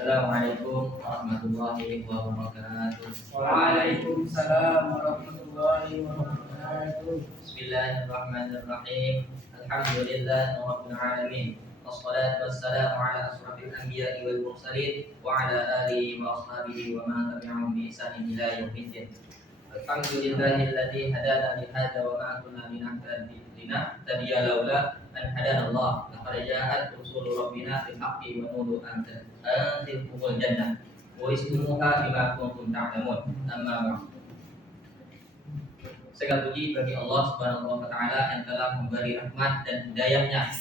Assalamualaikum warahmatullahi wabarakatuh. Waalaikumsalam warahmatullahi wabarakatuh. Bismillahirrahmanirrahim. Alhamdulillah rabbil alamin. Wassalatu wassalamu ala asrafil anbiya'i wal mursalin wa ala alihi wa ashabihi wa man tabi'ahum bi ihsanin ila yaumiddin. Alhamdulillahilladzi hadana li hadza wa ma kunna linahtadiya laula an hadana Allah. Laqad ja'at rusulu rabbina bil haqqi wa nuru anzilkumul jannah wa istumuha bima kuntum ta'lamun. Amma ba'd. Segala puji bagi Allah Subhanahu wa taala yang telah memberi rahmat dan hidayahnya,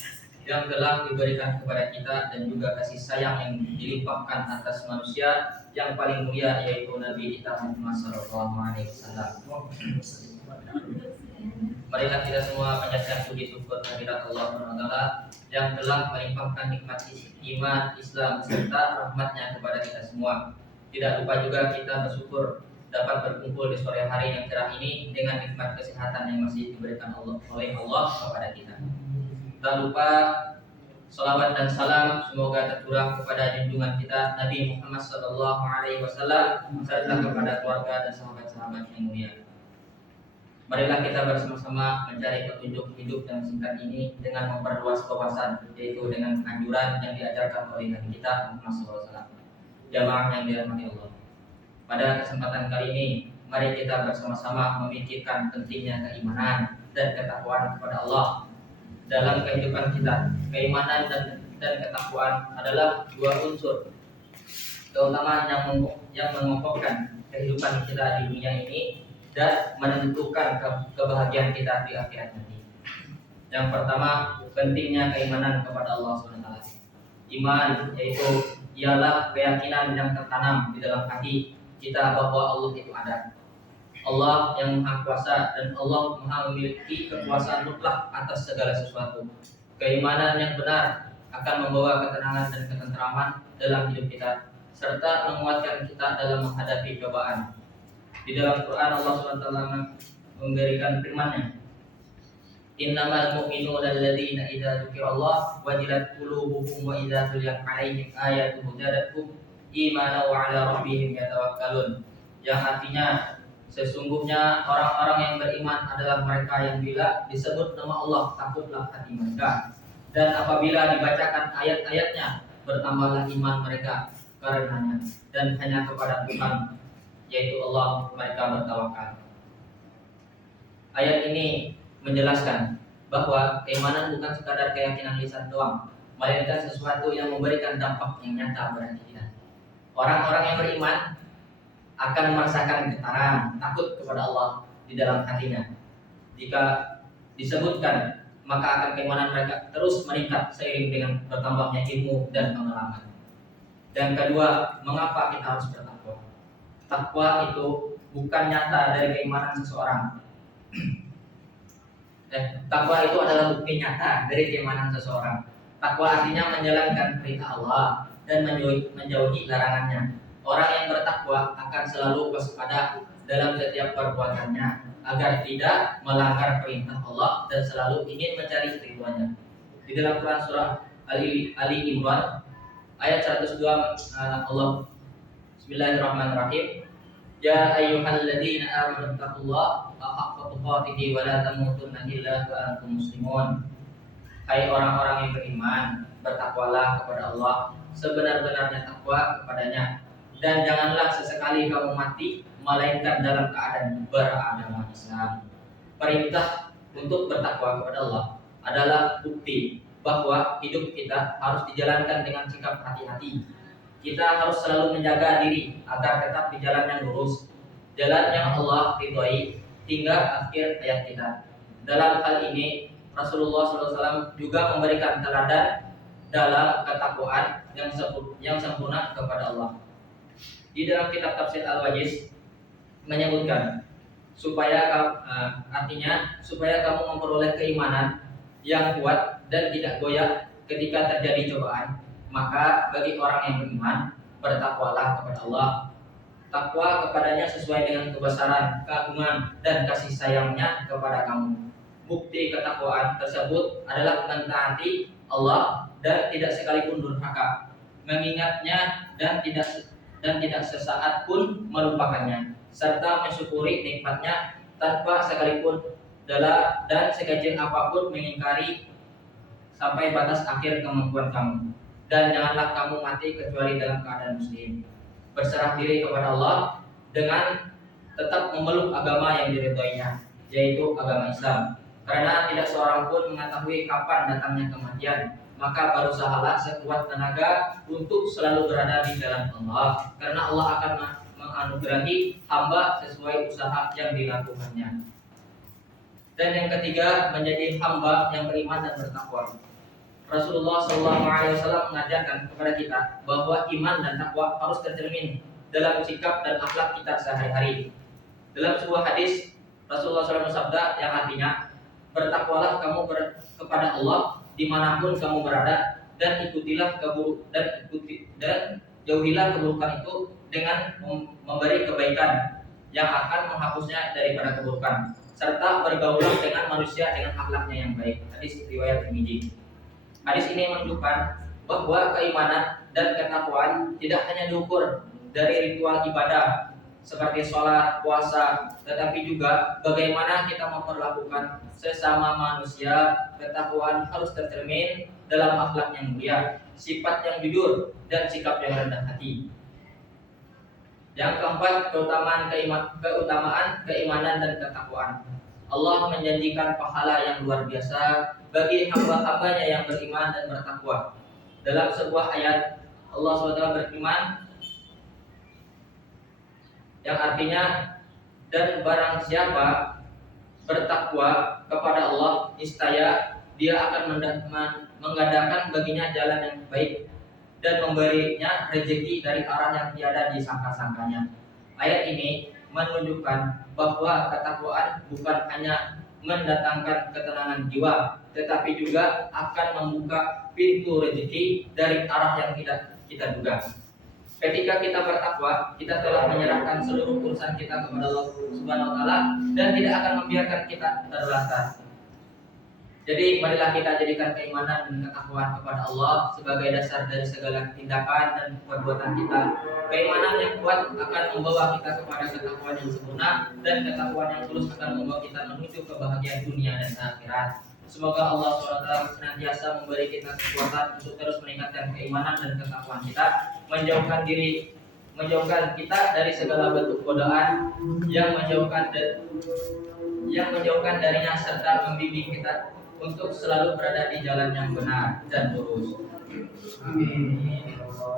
yang telah diberikan kepada kita, dan juga kasih sayang yang dilimpahkan atas manusia yang paling mulia, yaitu Nabi kita Muhammad sallallahu alaihi wasallam. Marilah kita semua panjatkan puji syukur kehadirat Allah Subhanahu wa taala yang telah melimpahkan nikmat iman, Islam serta rahmatnya kepada kita semua. Tidak lupa juga kita bersyukur dapat berkumpul di sore hari yang cerah ini dengan nikmat kesehatan yang masih diberikan oleh Allah kepada kita. Tak lupa salawat dan salam semoga tercurah kepada junjungan kita Nabi Muhammad sallallahu alaihi wasallam serta kepada keluarga dan sahabat-sahabat yang mulia. Marilah kita bersama-sama mencari petunjuk hidup yang singkat ini dengan memperluas wawasan, yaitu dengan anjuran yang diajarkan oleh Nabi kita Muhammad SAW. Jamaah yang dirahmati Allah. Pada kesempatan kali ini, mari kita bersama-sama memikirkan pentingnya keimanan dan ketakwaan kepada Allah dalam kehidupan kita. Keimanan dan ketakwaan adalah dua unsur keutamaan yang mengokohkan kehidupan kita di dunia ini dan menentukan kebahagiaan kita di akhirat nanti. Yang pertama, pentingnya keimanan kepada Allah SWT. Iman yaitu ialah keyakinan yang tertanam di dalam hati kita bahwa Allah itu ada. Allah yang Maha Kuasa dan Allah Maha memiliki kekuasaan mutlak atas segala sesuatu. Keimanan yang benar akan membawa ketenangan dan ketenteraman dalam hidup kita serta menguatkan kita dalam menghadapi cobaan. Di dalam Quran Allah SWT memberikan firman-Nya, Innamal mu'minuna alladzina idza dzukirallah wajilat qulubuhum wa idza tuliyat 'alaihim ayatuhu zadatuhum imanan wa 'ala rabbihim yatawakkalun. Yang artinya sesungguhnya orang-orang yang beriman adalah mereka yang bila disebut nama Allah takutlah hati mereka, dan apabila dibacakan ayat-ayatnya bertambahlah iman mereka karenanya, dan hanya kepada Tuhan yaitu Allah mereka bertawakal. Ayat ini menjelaskan bahwa keimanan bukan sekadar keyakinan lisan doang, melainkan sesuatu yang memberikan dampak yang nyata pada kita. Orang-orang yang beriman akan merasakan getaran takut kepada Allah di dalam hatinya. Jika disebutkan, maka akan keimanan mereka terus meningkat seiring dengan bertambahnya ilmu dan pengalaman. Dan kedua, mengapa kita harus bertakwa? Takwa itu bukan nyata dari keimanan seseorang. Takwa itu adalah bukti nyata dari keimanan seseorang. Takwa artinya menjalankan perintah Allah dan menjauhi larangannya. Orang yang bertakwa akan selalu waspada dalam setiap perbuatannya agar tidak melanggar perintah Allah dan selalu ingin mencari ridhonya. Di dalam Quran surah Ali Imran ayat 102 Allah Bismillahirrahmanirrahim. Ya ayyuhalladzina amanu taqullaha haqqa tuqatih wa la tamutunna illa wa antum muslimun. Hai orang-orang yang beriman, bertakwalah kepada Allah sebenar-benarnya takwa kepadanya, dan janganlah sesekali kamu mati melainkan dalam keadaan beragama Islam. Perintah untuk bertakwa kepada Allah adalah bukti bahwa hidup kita harus dijalankan dengan sikap hati-hati. Kita harus selalu menjaga diri agar tetap di jalan yang lurus, jalan yang Allah ridhoi hingga akhir hayat kita. Dalam hal ini Rasulullah SAW juga memberikan teladan dalam ketakwaan yang sempurna kepada Allah. Di dalam kitab tafsir Al-Wajiz menyebutkan artinya supaya kamu memperoleh keimanan yang kuat dan tidak goyah ketika terjadi cobaan, maka bagi orang yang beriman bertakwalah kepada Allah. Takwa kepadanya sesuai dengan kebesaran, keagungan dan kasih sayangnya kepada kamu. Bukti ketakwaan tersebut adalah mentaati Allah dan tidak sekalipun durhaka, mengingatnya dan tidak sesaat pun melupakannya, serta mensyukuri nikmatnya tanpa sekalipun dan sekecil apapun mengingkari sampai batas akhir kemampuan kamu. Dan janganlah kamu mati kecuali dalam keadaan muslim, berserah diri kepada Allah dengan tetap memeluk agama yang diridhoinya, yaitu agama Islam. Karena tidak seorang pun mengetahui kapan datangnya kematian, maka berusahalah sekuat tenaga untuk selalu berada di jalan Allah, karena Allah akan menganugerahi hamba sesuai usaha yang dilakukannya. Dan yang ketiga, menjadi hamba yang beriman dan bertakwa. Rasulullah SAW mengajarkan kepada kita bahwa iman dan takwa harus tercermin dalam sikap dan akhlak kita sehari-hari. Dalam sebuah hadis, Rasulullah SAW bersabda yang artinya, bertakwalah kamu kepada Allah dimanapun kamu berada, dan jauhilah keburukan itu dengan memberi kebaikan yang akan menghapusnya daripada keburukan, serta bergaulah dengan manusia dengan akhlaknya yang baik. Hadis riwayat Tirmidzi. Hadis ini menunjukkan bahwa keimanan dan ketakwaan tidak hanya diukur dari ritual ibadah seperti sholat, puasa, tetapi juga bagaimana kita memperlakukan sesama manusia. Ketakwaan harus tercermin dalam akhlak yang mulia, sifat yang jujur, dan sikap yang rendah hati. Yang keempat, keutamaan keimanan dan ketakwaan. Allah menjanjikan pahala yang luar biasa bagi hamba-hambanya yang beriman dan bertakwa. Dalam sebuah ayat, Allah SWT berfirman yang artinya, dan barang siapa bertakwa kepada Allah, niscaya dia akan mengadakan baginya jalan yang baik dan memberinya rezeki dari arah yang tiada disangka-sangkanya. Ayat ini menunjukkan bahwa ketakwaan bukan hanya mendatangkan ketenangan jiwa, tetapi juga akan membuka pintu rezeki dari arah yang tidak kita duga. Ketika kita bertakwa, kita telah menyerahkan seluruh urusan kita kepada Allah Subhanahu wa taala dan tidak akan membiarkan kita terlantar. Jadi marilah kita jadikan keimanan dan ketakwaan kepada Allah sebagai dasar dari segala tindakan dan perbuatan kita. Keimanan yang kuat akan membawa kita kepada ketakwaan yang sempurna, dan ketakwaan yang tulus akan membawa kita menuju kebahagiaan dunia dan akhirat. Semoga Allah SWT senantiasa memberi kita kekuatan untuk terus meningkatkan keimanan dan ketakwaan kita, menjauhkan kita dari segala bentuk godaan yang menjauhkan darinya, serta membimbing kita untuk selalu berada di jalan yang benar dan lurus. Amin.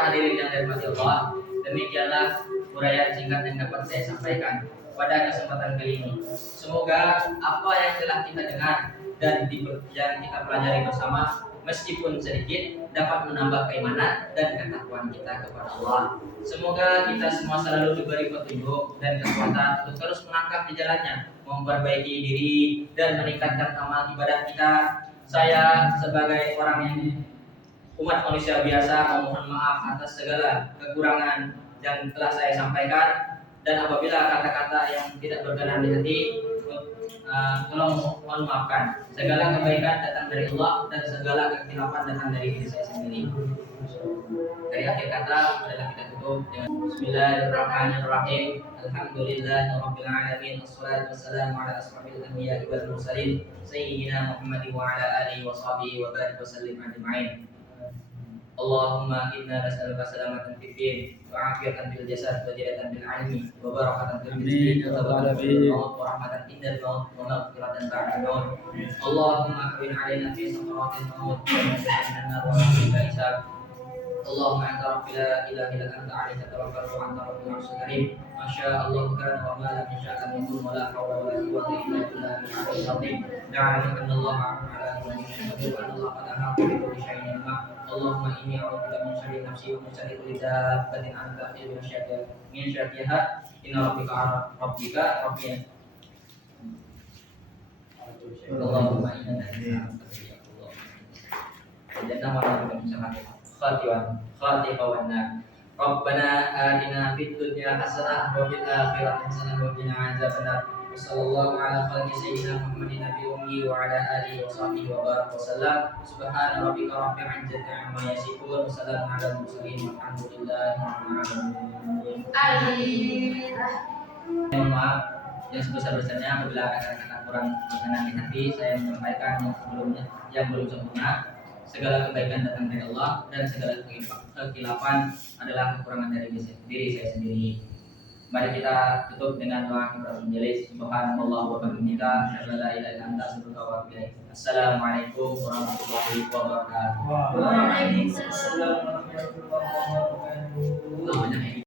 Hadirin yang dirahmati Allah, demikianlah uraian singkat yang dapat saya sampaikan pada kesempatan kali ini. Semoga apa yang telah kita dengar dan yang kita pelajari bersama, meskipun sedikit, dapat menambah keimanan dan ketakwaan kita kepada Allah. Semoga kita semua selalu diberi petunjuk dan kekuatan untuk terus melangkah di jalannya, memperbaiki diri dan meningkatkan amal ibadah kita. Saya sebagai orang yang umat manusia biasa memohon maaf atas segala kekurangan yang telah saya sampaikan, dan apabila kata-kata yang tidak berkenan di hati, tolong mohon maafkan. Segala kebaikan datang dari Allah dan segala kekhilafan datang dari diri saya sendiri. Dari akhir kata adalah kita tutup dengan Bismillahirrahmanirrahim. Alhamdulillahirabbil alamin, wassalatu wassalamu ala asrofil anbiya'i wal mursalin, sayyidina Muhammadin wa ala alihi wa sahbihi wa barik wa sallim ajma'in. Allahumma inna nas'aluka salamatan fid din wa afiyatan fil jasad wa jidatan bil ilmi wa barakatan fil rizqi wa tabarakatan fil maut wa rahmatan indal maut wa maghfiratan ba'da maut. Allahumma qawwin 'alaina fi sakaratil maut wa najina nar wa fil hisab. Allahumma anta rabbi la ilaha illa anta 'alaika tawakkaltu wa anta rabbul 'arsyil karim. Masya Allah kana wa ma lam yasha'an yakun wa la hawla wa la quwwata illa billahi al-'aliyyil 'azim. Ja'alaka Allah 'ala kulli shay'in wa Allah qad ahata bi kulli shay'in ilma. Allahumma inni a'udzubika min syarri nafsi wa min syarri kulli dabbatin anta min syarriha. Inna rabbika rabbiya. Allahumma inna khatiha wa nar. Rabbana atina fid dunya hasanah wa fil akhirati hasanah wa qina adzabannar. Wassallallahu ala khalqi sayyidina Muhammadin nabi ummi wa ala alihi wa sahbihi wa baraka wasallam. Subhana rabbika rabbil izzati amma yasifun wa salamun ala mursalin walhamdulillahi rabbil alamin. Mohon maaf yang sebesar-besarnya apabila ada kata kurang berkenan di hati. Saya menyampaikan yang sebelumnya yang belum sempurna. Segala kebaikan datang dari Allah dan segala kekhilafan adalah kekurangan dari diri saya sendiri. Mari kita tutup dengan doa kifaratul majelis. Subhanallah wa bihamdika, asyhadu an la ilaha illa anta, astaghfiruka wa atubu ilaik. Assalamualaikum warahmatullahi wabarakatuh. Waalaikumsalam warahmatullahi wabarakatuh.